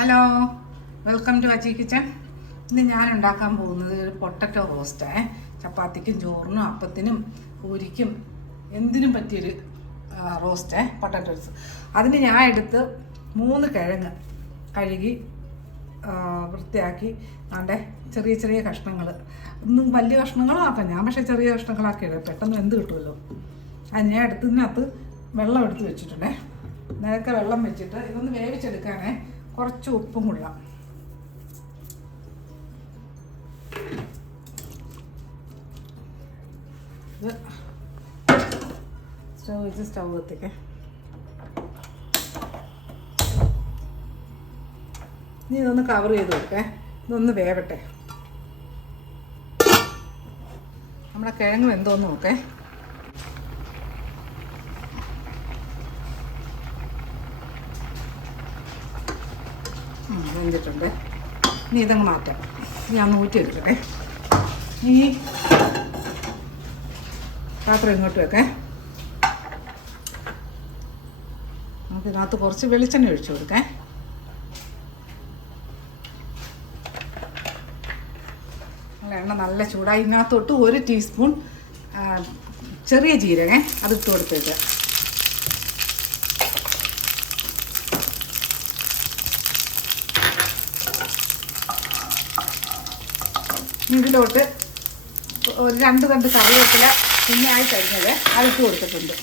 Hello welcome to Achi kitchen ഇന്ന് ഞാൻ ഉണ്ടാക്കാൻ പോകുന്നത് ഒരു പൊട്ടറ്റോ റോസ്റ്റേ ചപ്പാത്തിക്കും ചോറിനും അപ്പത്തിനും പൂരിക്കും എന്തിനും പറ്റിയൊരു റോസ്റ്റേ പൊട്ടറ്റോസ് അതിന് ഞാൻ എടുത്ത് മൂന്ന് കിഴങ്ങ് കഴുകി വൃത്തിയാക്കി ആണ്ടെ ചെറിയ ചെറിയ കഷ്ണങ്ങൾ. ഒന്നും വലിയ കഷ്ണങ്ങളും ആക്കാം ഞാൻ പക്ഷേ ചെറിയ കഷ്ണങ്ങളാക്കി ഇടാം. പെട്ടെന്ന് എന്ത് കിട്ടുമല്ലോ. അത് ഞാൻ എടുത്തതിനകത്ത് വെള്ളം എടുത്ത് വെച്ചിട്ടുണ്ടേ. നേരത്തെ വെള്ളം വെച്ചിട്ട് ഇതൊന്ന് വേവിച്ചെടുക്കാനേ കുറച്ച് ഉപ്പും കൊള്ളാം ഇത് സ്റ്റൗ വെച്ച് സ്റ്റൗ കത്തിക്കേ ഇനി ഇതൊന്ന് കവർ ചെയ്ത് കൊടുക്കേ. ഇതൊന്ന് വേവട്ടെ. നമ്മുടെ കിഴങ്ങ് എന്തോന്ന് നോക്കേ. വെന്തിട്ടുണ്ട്. ഇനി ഇതങ്ങ് മാറ്റാം. ഞാൻ നൂറ്റി എടുക്കട്ടെ. ഈ പാത്രം ഇങ്ങോട്ട് വെക്കേ. നമുക്ക് ഇതിനകത്ത് കുറച്ച് വെളിച്ചെണ്ണ ഒഴിച്ചു കൊടുക്കേ. എണ്ണ നല്ല ചൂടായി. ഇതിനകത്തോട്ട് ഒരു ടീസ്പൂൺ ചെറിയ ജീരകേ അത് ഇട്ട് കൊടുത്തേക്ക്. ഇതിലോട്ട് ഒരു രണ്ട് രണ്ട് കറിവേപ്പില കുഞ്ഞായി കഴിഞ്ഞത് അതിട്ട് കൊടുത്തിട്ടുണ്ട്.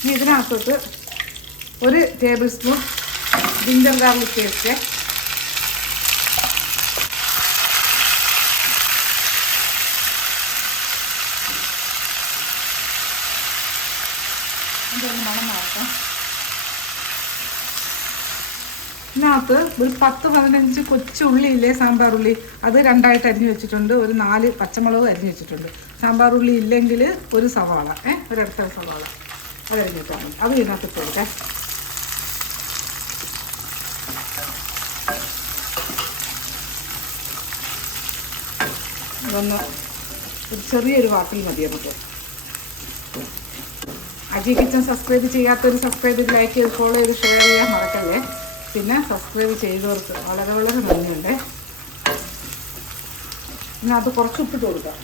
ഇനി ഇതിനകത്തോട്ട് ഒരു tablespoon ginger garlic paste ഇതൊന്ന് മണം മാറ്റാം ഇതിനകത്ത് ഒരു പത്ത് പതിനഞ്ച് കൊച്ചുള്ളിയില്ലേ സാമ്പാർ ഉള്ളി അത് രണ്ടായിട്ട് അരിഞ്ഞു വെച്ചിട്ടുണ്ട്. ഒരു നാല് പച്ചമുളക് അരിഞ്ഞു വെച്ചിട്ടുണ്ട്. സാമ്പാർ ഉള്ളി ഇല്ലെങ്കിൽ ഒരു സവാള ഏ ഒരടുത്ത സവാള അത് അരിഞ്ഞിട്ടാണ് അത് ഇതിനകത്ത് ഇട്ട് കൊടുക്കാം. അതൊന്ന് ചെറിയൊരു വാട്ടിൽ മതി നമുക്ക്. അജി കിച്ചൻ സബ്സ്ക്രൈബ് ചെയ്യാത്തൊരു സബ്സ്ക്രൈബ് ചെയ്ത് ലൈക്ക് ചെയ്ത് ഫോളോ ചെയ്ത് ഷെയർ ചെയ്യാൻ മറക്കല്ലേ? പിന്നെ സബ്സ്ക്രൈബ് ചെയ്തവർക്ക് വളരെ വളരെ നന്ദിയുണ്ട്. പിന്നെ അത് കുറച്ച് ഉപ്പിട്ട് കൊടുക്കാം.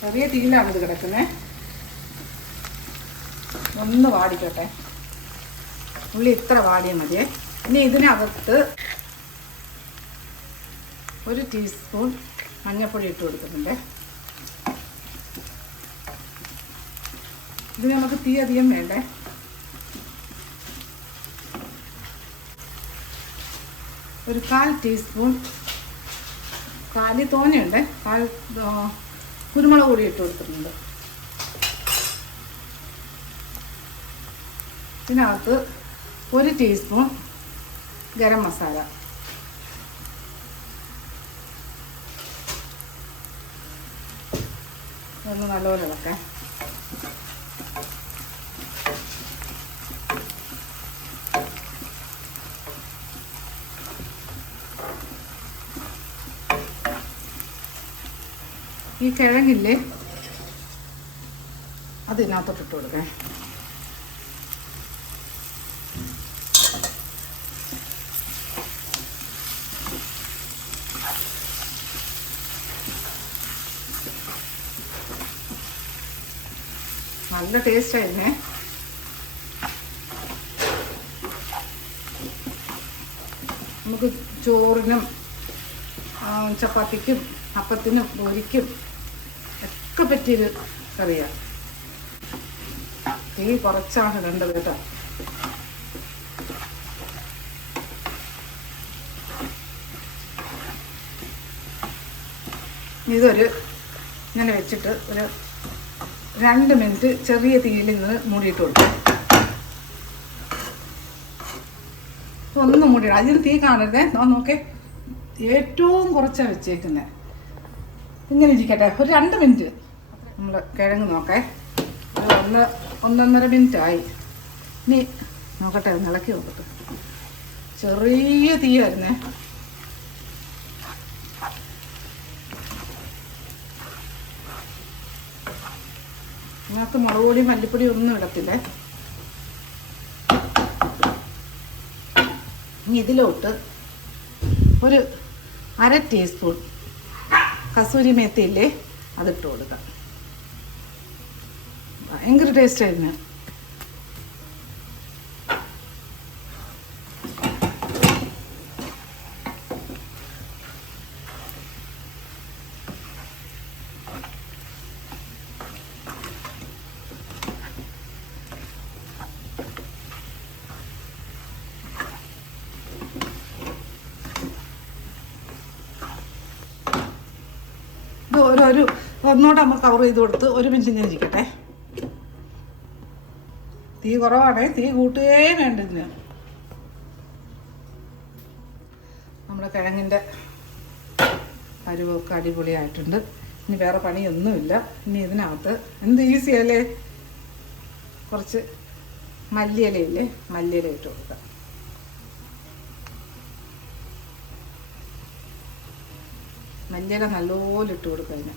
ചെറിയ തീയിലാണ് ഇത് കിടക്കുന്നത്. ഒന്ന് വാടിക്കട്ടെ. ഉള്ളി ഇത്ര വാടിയാൽ മതിയേ. ഇനി ഇതിനകത്ത് ഒരു ടീസ്പൂൺ മഞ്ഞൾപ്പൊടി ഇട്ട് കൊടുക്കുന്നുണ്ട് ഇത് നമുക്ക് തീ അധികം വേണ്ടേ? ഒരു കാൽ ടീസ്പൂൺ കാലി തോനെയുണ്ട്. കാൽ കുരുമുളക് പൊടി ഇട്ട് കൊടുത്തിട്ടുണ്ട്. ഇതിനകത്ത് ഒരു ടീസ്പൂൺ ഗരം മസാല. ഒന്ന് നല്ലപോലെ ഇളക്കാം. ഈ കിഴങ്ങില്ലേ അതിനകത്തോട്ടിട്ട് കൊടുക്കേ. നല്ല ടേസ്റ്റ് ആയിരുന്നേ. നമുക്ക് ചോറിനും ചപ്പാത്തിക്കും അപ്പത്തിനും പൊരിക്കും ഒക്കെ പറ്റിയൊരു കറിയാണ് തീ കുറച്ചാണ് ഇടേണ്ടത് കേട്ടോ. ഇതൊരു ഇങ്ങനെ വെച്ചിട്ട് ഒരു രണ്ട് മിനിറ്റ് ചെറിയ തീയിൽ നിന്ന് മൂടിയിട്ട് കൊടുക്കും. ഒന്ന് മൂടിയിടാം അതിന് തീ കാണരുതേ. നോക്കേ. ഏറ്റവും കുറച്ചാണ് വെച്ചേക്കുന്നത് ഇങ്ങനെ ഇരിക്കട്ടെ. ഒരു രണ്ട് മിനിറ്റ്. നമ്മൾ കിഴങ്ങ് നോക്കേ. ഒന്ന് ഒന്നൊന്നര മിനിറ്റ് ആയി ഇനി നോക്കട്ടെ ഇളക്കി നോക്കട്ടെ. ചെറിയ തീയായിരുന്നേ ഇതിനകത്ത് മുളക് പൊടി മല്ലിപ്പൊടി ഒന്നും ഇടത്തില്ലേ. ഇനി ഇതിലോട്ട് ഒരു അര ടീസ്പൂൺ കസൂരി മേത്തിയില്ലേ അതിട്ട് കൊടുക്കാം. ഭയങ്കര ടേസ്റ്റ് ആയിരുന്നു. ഒരു ഒരു ഒന്നുകൂടെ നമ്മൾ കവർ ചെയ്ത് കൊടുത്ത് ഒരു മിനിറ്റ് ഇങ്ങനെ ഇരിക്കട്ടെ. തീ കുറവാണേ തീ കൂട്ടുകയേ വേണ്ട നമ്മുടെ കിഴങ്ങിന്റെ അരിവൊക്കെ അടിപൊളിയായിട്ടുണ്ട്. ഇനി വേറെ പണിയൊന്നുമില്ല. ഇനി ഇതിനകത്ത് എന്ത് ഈസിയല്ലേ കുറച്ച് മല്ലിയിലയില്ലേ? മല്ലിയില ഇട്ട് കൊടുക്കാം. മല്ലിയില നല്ലപോലെ ഇട്ട് കൊടുക്കുക അതിന്.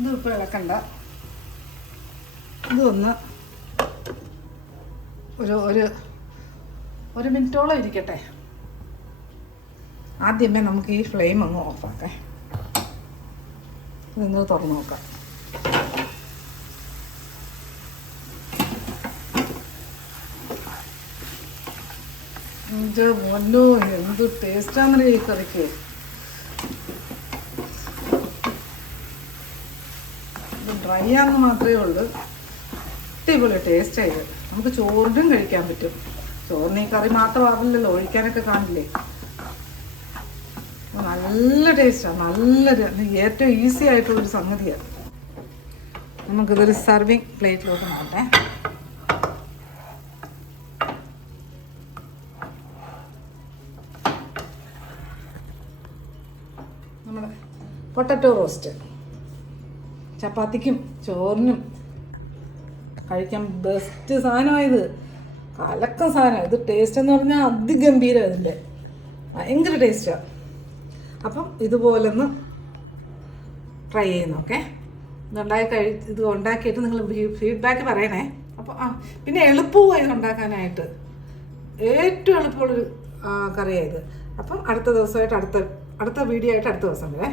ഇത് ഇപ്പോൾ ഇളക്കണ്ട. ഇതൊന്ന് ഒരു ഒരു ഒരു മിനിറ്റോളം ഇരിക്കട്ടെ. ആദ്യമേ നമുക്ക് ഈ ഫ്ലെയിം ഒന്ന് ഓഫാക്കാം. ഇതൊന്ന് തുറന്നു നോക്കാം. എന്റെ പൊന്നോ എന്ത് ടേസ്റ്റാന്നറിയ ഈ കറിക്ക്? ഡ്രൈ ആണെന്ന് മാത്രമേ ഉള്ളൂ. അടിപൊളി ടേസ്റ്റ് ആയത് നമുക്ക് ചോറിനും കഴിക്കാൻ പറ്റും. ചോറിന് ഈ കറി മാത്രമാവില്ലല്ലോ ഒഴിക്കാനൊക്കെ കാണില്ലേ? നല്ല ടേസ്റ്റാണ് നല്ലൊരു ഏറ്റവും ഈസി ആയിട്ടുള്ളൊരു സംഗതിയാണ് നമുക്കിതൊരു സർവിങ് പ്ലേറ്റിലോട്ട് മാറ്റേ നമ്മുടെ പൊട്ടറ്റോ റോസ്റ്റ്. ചപ്പാത്തിക്കും ചോറിനും കഴിക്കാൻ ബെസ്റ്റ് സാധനമായത്. കലക്കം സാധനം. ഇത് ടേസ്റ്റ് എന്ന് പറഞ്ഞാൽ അതിഗംഭീരം ഇതിന്റെ ഭയങ്കര ടേസ്റ്റാണ് അപ്പം ഇതുപോലൊന്ന് ട്രൈ ചെയ്യുന്നു ഓക്കെ ഇതുണ്ടാക്കി കഴി ഇത് ഉണ്ടാക്കിയിട്ട് നിങ്ങൾ ഫീഡ്ബാക്ക് പറയണേ. അപ്പോൾ ആ പിന്നെ എളുപ്പവും ഇത് ഉണ്ടാക്കാനായിട്ട്. ഏറ്റവും എളുപ്പമുള്ളൊരു കറിയായത് അപ്പം അടുത്ത ദിവസമായിട്ട് അടുത്ത അടുത്ത വീഡിയോ ആയിട്ട് അടുത്ത ദിവസം വരെ